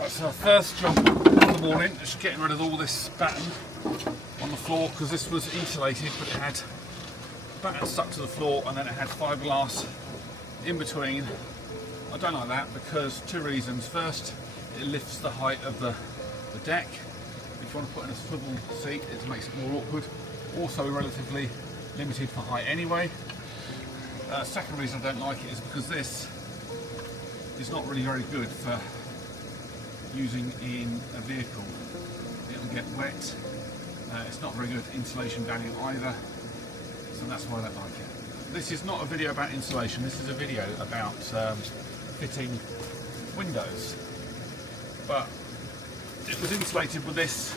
Right, so our first job of the morning is getting rid of all this batten on the floor, because this was insulated but it had batten stuck to the floor and then it had fiberglass in between. I don't like that because two reasons. First, it lifts the height of the deck. If you want to put in a swivel seat, it makes it more awkward. Also relatively limited for height anyway. Second reason I don't like it is because this is not really very good for using in a vehicle. It'll get wet. It's not very good insulation value either, so that's why I don't like it. This is not a video about insulation, this is a video about fitting windows. But it was insulated with this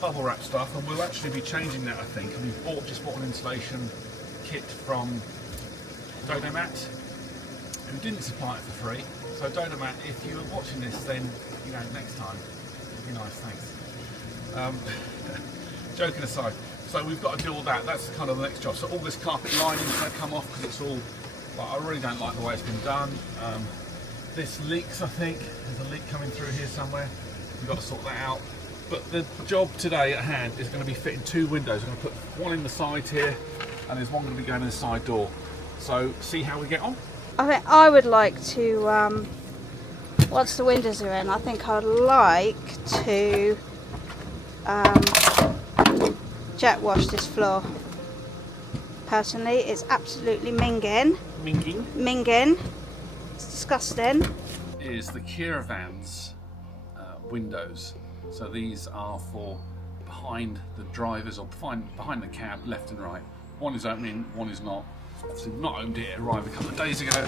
bubble wrap stuff, and we'll actually be changing that, I think. And we've just bought an insulation kit from Dodomat, who didn't supply it for free. So Dodomat, if you were watching this, then you know, next time, it'd be nice, thanks. Joking aside, so we've got to do all that. That's kind of the next job. So all this carpet lining is going to come off because it's all, well, I really don't like the way it's been done. This leaks, I think. There's a leak coming through here somewhere. We've got to sort that out. But the job today at hand is going to be fitting two windows. I'm going to put one in the side here, and there's one going to be going in the side door. So see how we get on. I think I would like to, once the windows are in, I think I'd like to jet wash this floor. Personally, it's absolutely minging. Minging. It's disgusting. Is the Caravans windows. So these are for behind the drivers, or behind the cab, left and right. One is opening, one is not. Obviously not opened it, it arrived a couple of days ago.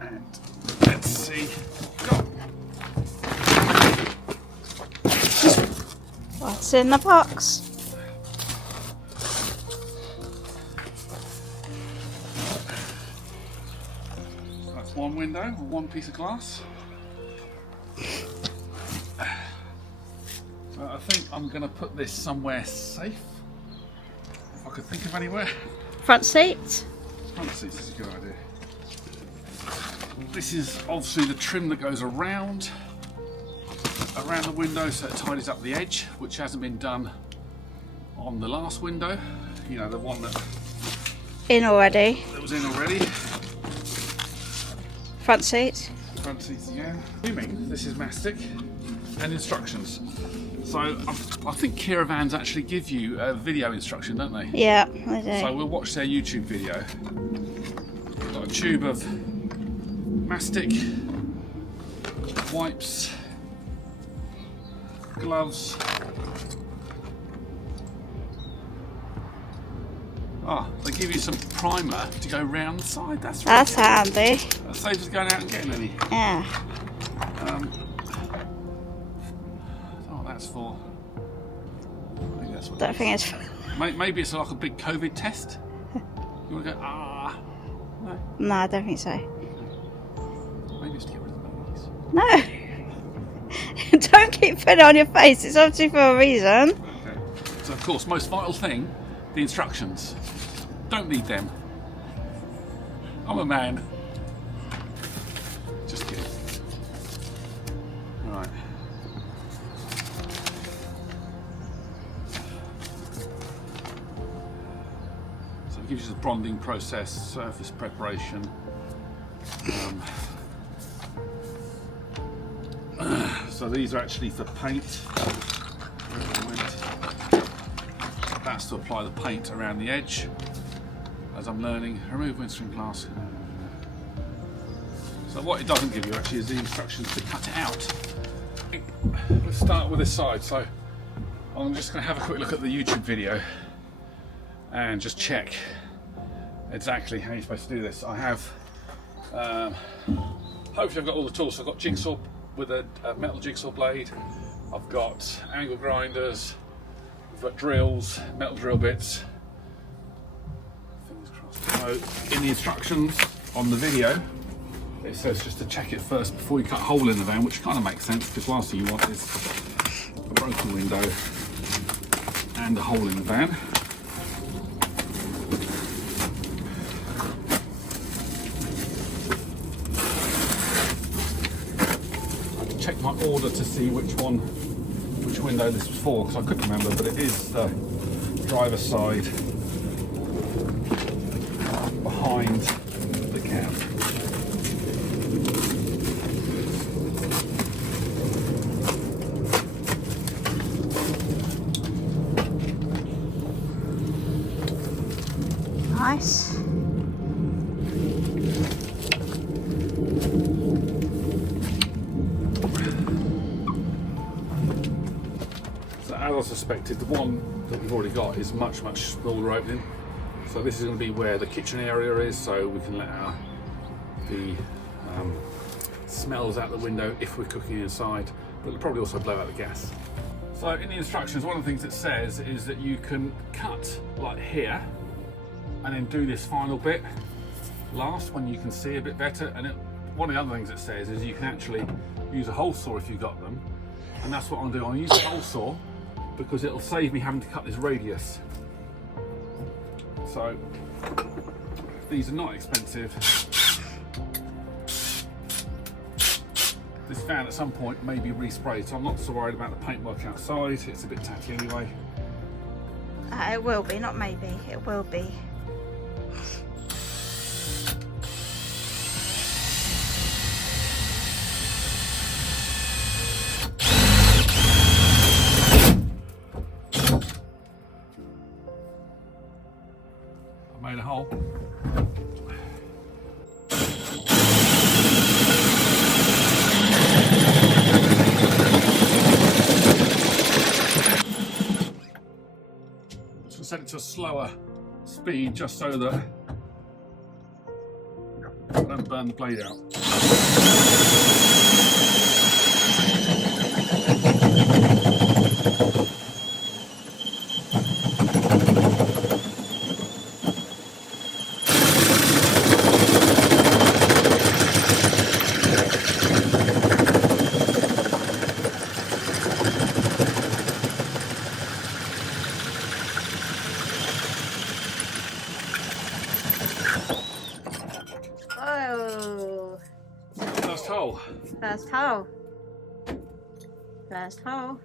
And let's see. Go. What's in the box? So that's one window, one piece of glass. So I think I'm going to put this somewhere safe, if I could think of anywhere. Front seat. Front seats is a good idea. This is obviously the trim that goes around the window, so it tidies up the edge, which hasn't been done on the last window. You know, the one that was in already. Front seat. Front seats again. This is mastic and instructions. So I think Caravans actually give you a video instruction, don't they? Yeah, they do. So we'll watch their YouTube video. Got a tube of mastic, wipes, gloves. They give you some primer to go round the side. That's right. That's handy. That saves us going out and getting any. Yeah. That's for. I think that's what. Don't think it's. Maybe it's like a big COVID test. You want to go? No. No, I don't think so. Maybe it's to get rid of the babies. No. Don't keep putting it on your face. It's obviously for a reason. Okay. So of course, most vital thing, the instructions. Don't need them. I'm a man. Just kidding. All right. So it gives you the bonding process, surface preparation. So these are actually for paint. That's to apply the paint around the edge. As I'm learning, remove windscreen glass. So what it doesn't give you actually is the instructions to cut it out. Let's start with this side. So I'm just going to have a quick look at the YouTube video and just check exactly how you're supposed to do this. I have, hopefully I've got all the tools. So I've got jigsaw with a metal jigsaw blade. I've got angle grinders. I've got drills, metal drill bits. Fingers crossed. So in the instructions on the video, it says just to check it first before you cut a hole in the van, which kind of makes sense because last thing you want is a broken window and a hole in the van. my order to see which window this was for, because I couldn't remember, but it is the driver's side behind the cab. Nice. So as I suspected, the one that we've already got is much smaller opening. So this is going to be where the kitchen area is, so we can let the smells out the window if we're cooking inside, but it'll probably also blow out the gas. So in the instructions, one of the things it says is that you can cut like here and then do this final bit last when you can see a bit better. And one of the other things it says is you can actually use a hole saw if you've got them, and that's what I'm doing. I'll use a hole saw because it'll save me having to cut this radius. So these are not expensive. This fan at some point may be resprayed, so I'm not so worried about the paintwork outside. It's a bit tacky anyway. It will be, not maybe, it will be. I made a hole. Set it to a slower speed just so that I don't burn the blade out. Oh, First hole. first hole. First hole.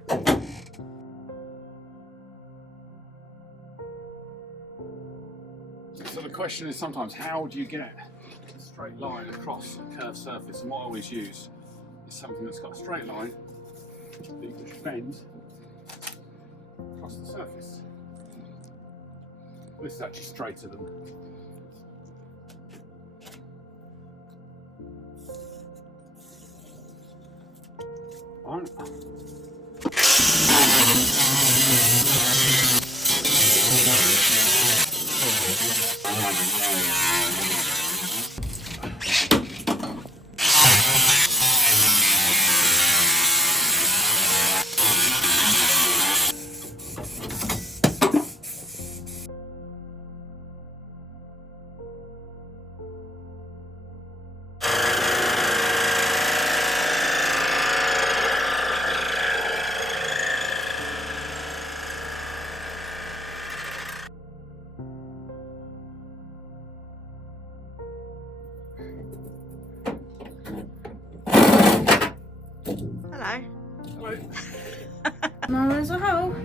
So the question is sometimes, how do you get a straight line across a curved surface? And what I always use is something that's got a straight line that you just bend across the surface. This is actually straighter than iron. Hello. Hello. Now there's a hole.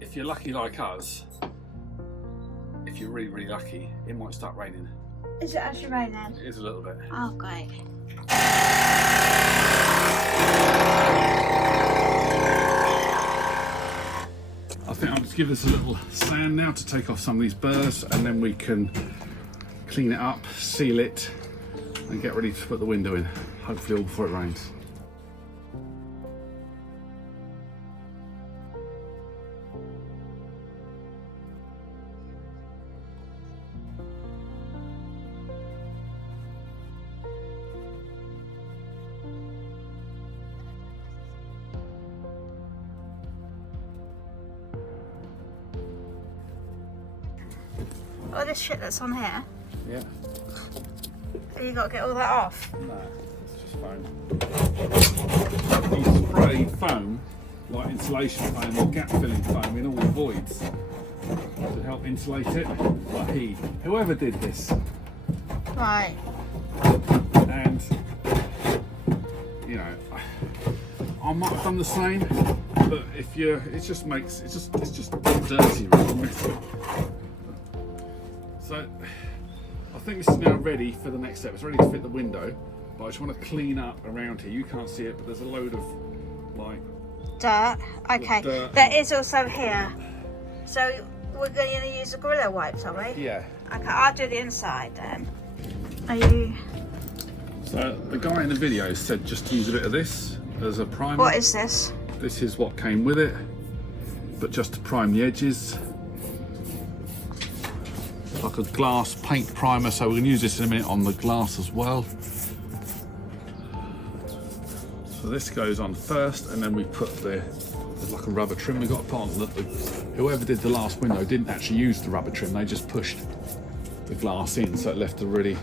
If you're lucky like us, if you're really lucky, it might start raining. Is it actually raining? It is a little bit. Oh, great. I think I'll just give this a little sand now to take off some of these burrs, and then we can clean it up, seal it, and get ready to put the window in, hopefully all before it rains. Oh, this shit that's on here. Yeah. You got to get all that off. No, it's just foam. You spray foam, like insulation foam or gap filling foam, in all the voids to help insulate it. But whoever did this, Right. and you know, I might have done the same, but if you, it's just dirty, really messy. So I think this is now ready for the next step. It's ready to fit the window, but I just want to clean up around here. You can't see it, but there's a load of like Dirt. Okay. dirt. There is also here. So we're going to use the Gorilla wipes, are we? Yeah. Okay, I'll do the inside then. Are you? So the guy in the video said just use a bit of this as a primer. What is this? This is what came with it, but just to prime the edges. It's like a glass paint primer, so we're going to use this in a minute on the glass as well. So this goes on first, and then we put there's like a rubber trim we got to put on. Whoever did the last window didn't actually use the rubber trim, they just pushed the glass in, so it left a really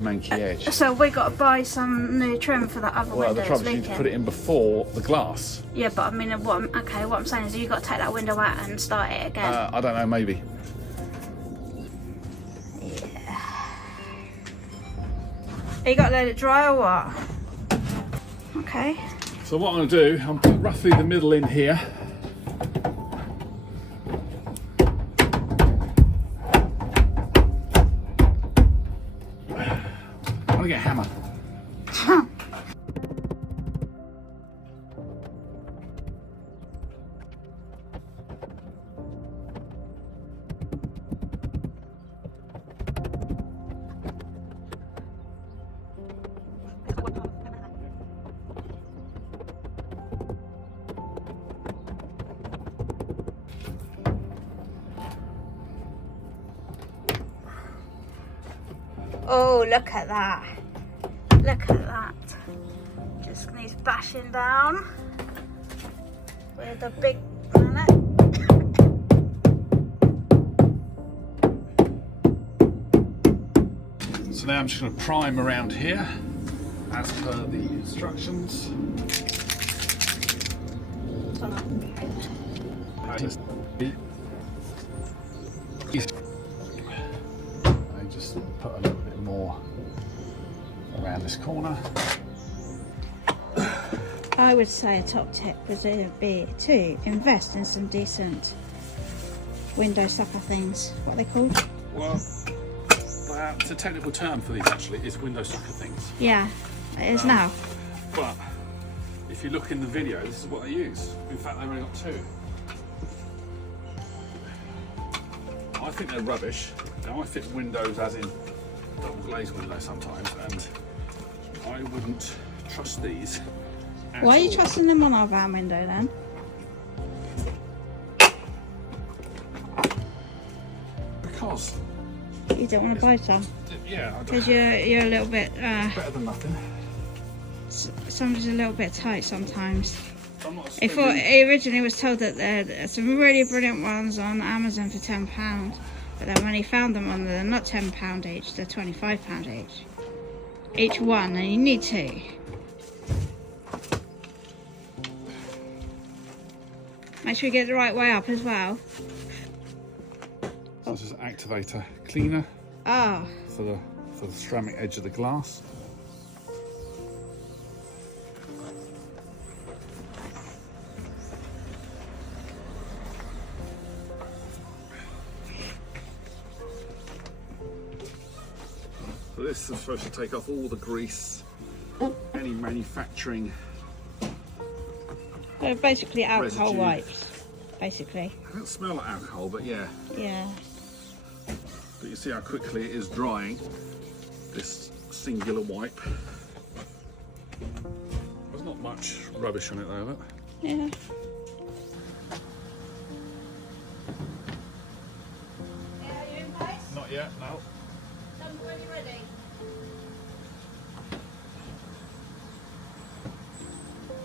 manky edge. So we got to buy some new trim for that other Well, window the trouble is that's you need to leaking. put it in before the glass. Yeah, but I mean, what I'm saying is you got to take that window out and start it again. I don't know, maybe. You got to let it dry or what? Okay. So what I'm going to do, I'm put roughly the middle in here. I'm going to get a hammer. Oh, look at that. Look at that. Just needs bashing down with the big mallet. So now I'm just going to prime around here as per the instructions. I just put a little bit more around this corner. I would say a top tip would be to invest in some decent window sucker things. What are they called? Well, it's a technical term for these actually, is window sucker things. Yeah, it is now. But if you look in the video, this is what they use. In fact, they've only got two. I think they're rubbish. Now, I fit windows as in double glazed windows sometimes, and I wouldn't trust these. Why are you trusting them on our van window then? Because, You don't want to buy some yeah, because you're a little bit. better than nothing. Somebody's a little bit tight sometimes. I'm not He thought he originally was told that there are some really brilliant ones on Amazon for £10, but then when he found them on they're not £10 each, they're £25 each one, and you need two. Make sure you get the right way up as well. So this is activator cleaner Oh, for the ceramic edge of the glass. So this is supposed to take off all the grease, any manufacturing. they're basically alcohol Residue. wipes. Basically, It doesn't smell like alcohol, but yeah. yeah. But you see how quickly it is drying, this singular wipe. There's not much rubbish on it though, but Yeah. not yet, no. Ready?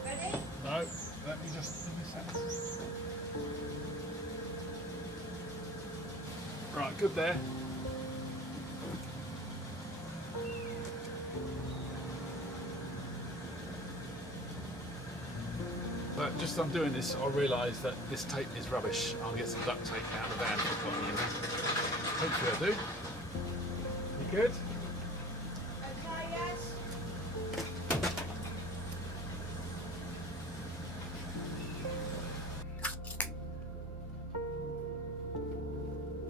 Ready? No, let me just give me a sec. Right, good there. But just as I'm doing this, I realise that this tape is rubbish. I'll get some duct tape out of the van. Hopefully I do. You good? Okay, yes.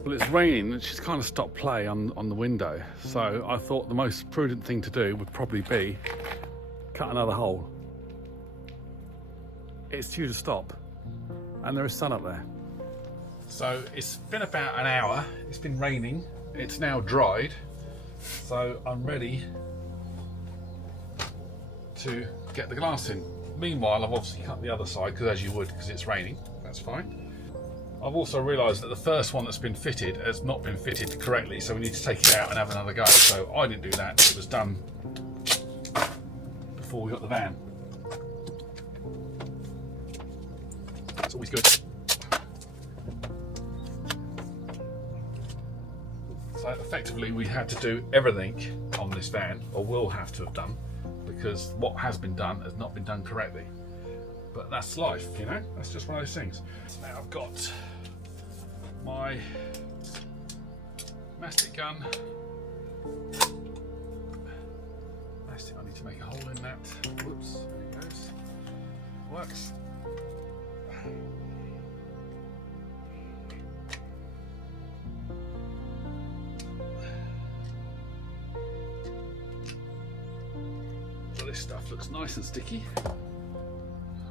Well, it's raining and she's kind of stopped play on the window. So I thought the most prudent thing to do would probably be cut another hole. It's due to stop and there is sun up there. So it's been about an hour, it's been raining, it's now dried, so I'm ready to get the glass in. Meanwhile, I've obviously cut the other side, because as you would, because it's raining, that's fine. I've also realised that the first one that's been fitted has not been fitted correctly, so we need to take it out and have another go. So I didn't do that, it was done before we got the van. It's always good. So effectively we had to do everything on this van, or will have to have done, because what has been done has not been done correctly. But that's life, you know, that's just one of those things. So now I've got my mastic gun. Mastic, I need to make a hole in that. Whoops, there it goes. Works. So this stuff looks nice and sticky,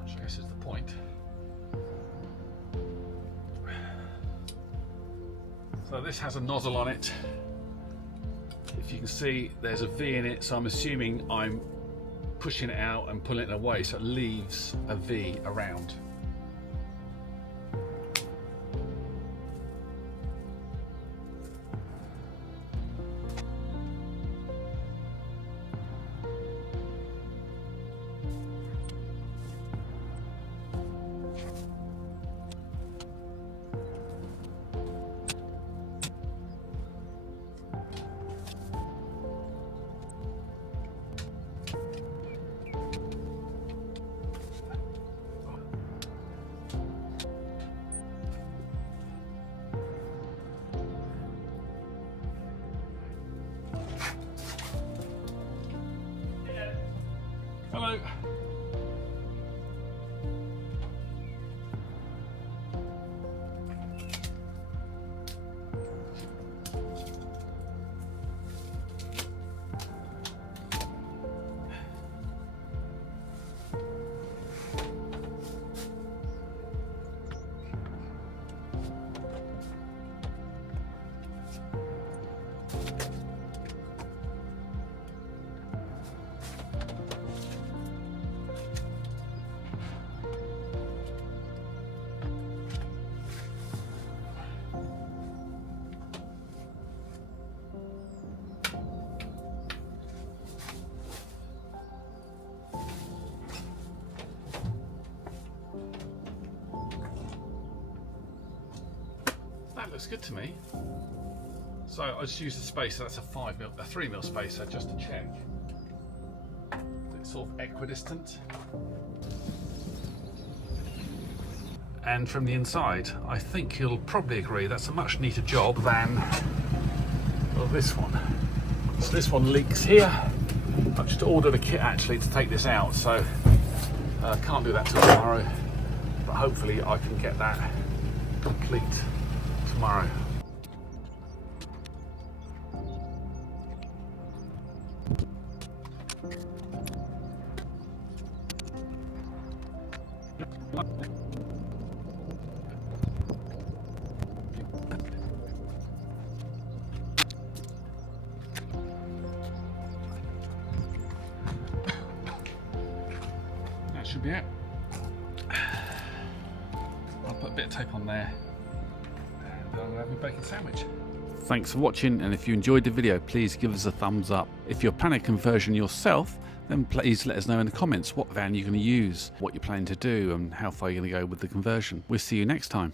which I guess is the point. So this has a nozzle on it. If you can see, there's a V in it, so I'm assuming I'm pushing it out and pulling it away, so it leaves a V around. Hello. That looks good to me. So I just use the spacer, that's a 3mm spacer, just to check that it's sort of equidistant. And from the inside, I think you'll probably agree that's a much neater job than this one. So this one leaks here. I've just ordered a kit actually to take this out, so can't do that till tomorrow, but hopefully I can get that complete tomorrow. That should be it. I'll put a bit of tape on there. I'm going to have a bacon sandwich. Thanks for watching, and if you enjoyed the video, please give us a thumbs up. If you're planning a conversion yourself, then please let us know in the comments what van you're going to use, what you're planning to do, and how far you're going to go with the conversion. We'll see you next time.